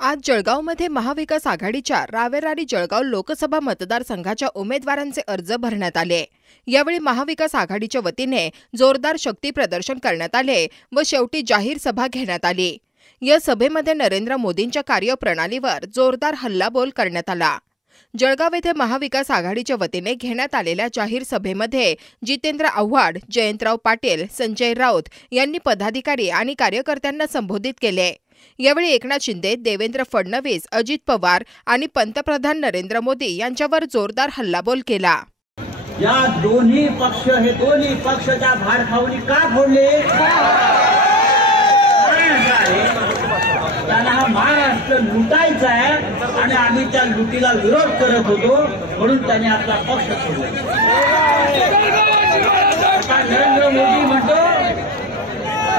आज जळगावमध्ये महाविकास आघाडीच्या रावेर जळगाव लोकसभा मतदारसंघाच्या उमेदवारांचे अर्ज भरण्यात आले। यावेळी महाविकास आघाडीच्या वतीने जोरदार शक्ती प्रदर्शन करण्यात आले व शेवटी जाहीर सभा घेण्यात आली। या सभेमध्ये नरेंद्र मोदींच्या कार्यप्रणालीवर जोरदार हल्लाबोल करण्यात आला। जळगाव येथे महाविकास आघाडीच्या वतीने घेण्यात आलेल्या जाहीर सभेमध्ये जितेंद्र आव्हाड, जयंतराव पाटील, संजय राऊत यांनी पदाधिकारी आणि कार्यकर्त्यांना संबोधित केले। यावेळी एकनाथ शिंदे, देवेंद्र फडणवीस, अजित पवार आणि पंतप्रधान नरेंद्र मोदी यांच्यावर जोरदार हल्लाबोल केला। या दोन्ही पक्षाच्या भाडखाऊनी का फोडले? त्यांना हा महाराष्ट्र लुटायचा आहे आणि आम्ही त्या लुटीला विरोध करत होतो, म्हणून त्यांनी आपला पक्ष सोडला। नरेंद्र मोदी म्हणतो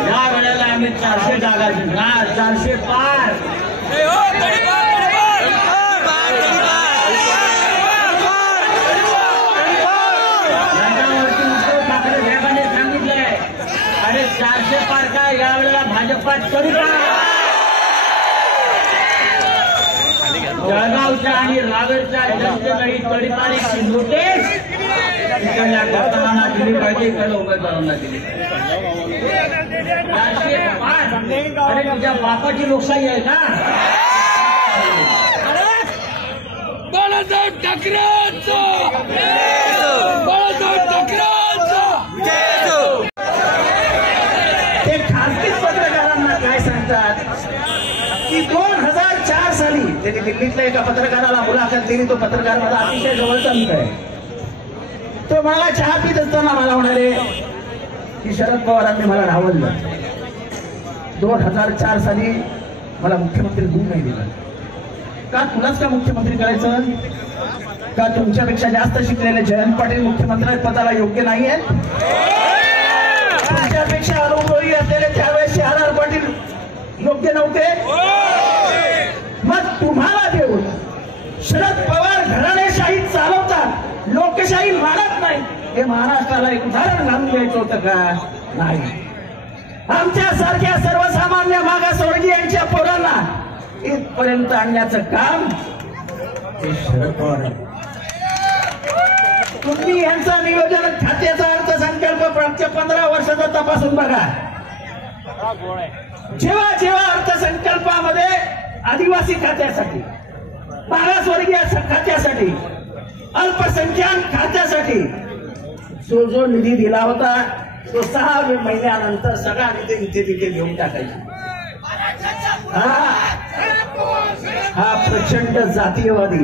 या वेळेला आम्ही 400 जागा जिंकणार, 400 पार। उद्धव ठाकरे साहेबांनी सांगितलंय, अरे 400 पार काय, यावेळेला भाजपा तरी जळगावच्या आणि रावेरच्या जनतेलाही तडीपारीची नोटीस इकडल्या गटांना दिली पाहिजे, इकडल्या उमेदवारांना दिली पाहिजे। 405 अरे तुझ्या बापाची लोकशाही आहे का? बाळासाहेब ठाकरेंचं, बाळासाहेब ठाकरेंचं। ते खासगी पत्रकारांना काय सांगतात की 2004 साली त्यांनी दिल्लीतल्या एका पत्रकाराला मुलाखत दिली। तो पत्रकार माझा अतिशय जवळचा मित्र आहे। तो मला चहा पीत असताना मला म्हणाले की शरद पवारांनी मला डावललं। 2004 साली मला मुख्यमंत्री होऊ नाही दिलं का? तुलाच का मुख्यमंत्री करायचं? का तुमच्यापेक्षा जास्त शिकलेले जयंत पाटील मुख्यमंत्री पदाला योग्य नाही आहेत? तुमच्यापेक्षा अनुभवी असलेले त्यावेळेस शहादार पाटील योग्य नव्हते? मग तुम्हाला देऊन शरद पवार घराणेशाही चालवतात, लोकशाही मानत नाही, हे महाराष्ट्राला एक उदाहरण घालून द्यायचं होतं का? नाही। आमच्या सारख्या सर्वसामान्य मागासवर्गीयांच्या पोरांना इथपर्यंत आणण्याचं काम हे शरद पवार। तुम्ही यांचा नियोजन खात्याचा अर्थसंकल्प मागच्या 15 वर्षाचा तपासून बघा। जेव्हा जेव्हा अर्थसंकल्पामध्ये आदिवासी खात्यासाठी, मागासवर्गीय खात्यासाठी, अल्पसंख्याक खात्यासाठी जो निधी दिला होता, तो 6 महिन्यानंतर सगळा निधी इथे तिथे घेऊन टाकायचा। हा प्रचंड जातीयवादी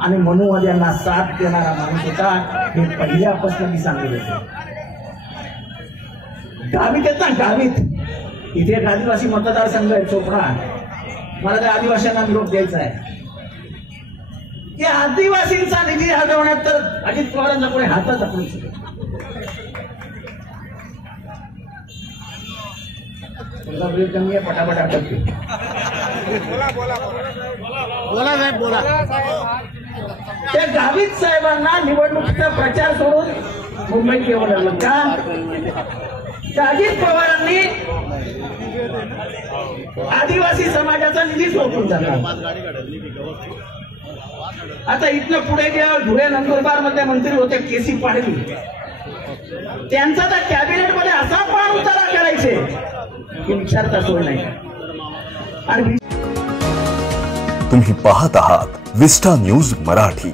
आणि मनुवाद्यांना साथ देणारा माणूस होता, हे पहिल्यापासून मी सांगत होतो। गावीत येत ना, गावीत इथे एक आदिवासी मतदारसंघ आहे चोपडा, मला त्या आदिवासींना निरोप द्यायचा आहे की आदिवासींचा निधी हटवण्यात तर अजित पवारांचा कोणी हातच दाखवू शकत। कमी आहे, पटापट अटकते। बोला साहेब, बोला। त्या गावित साहेबांना निवडणुकीचा प्रचार सोडून मुंबईत येऊ लागलं का? अजित पवारांनी आदिवासी समाजाचा निधी सोडून जाणार। आता इथनं पुढे गेल्यावर धुळे नंदुरबार मध्ये मंत्री होते केसी पाटील, त्यांचा तर कॅबिनेट मध्ये असा पाण उतारा करायचे की विचारता सोय नाही। आणि तुम्ही पाहत आहात विस्टा न्यूज मराठी।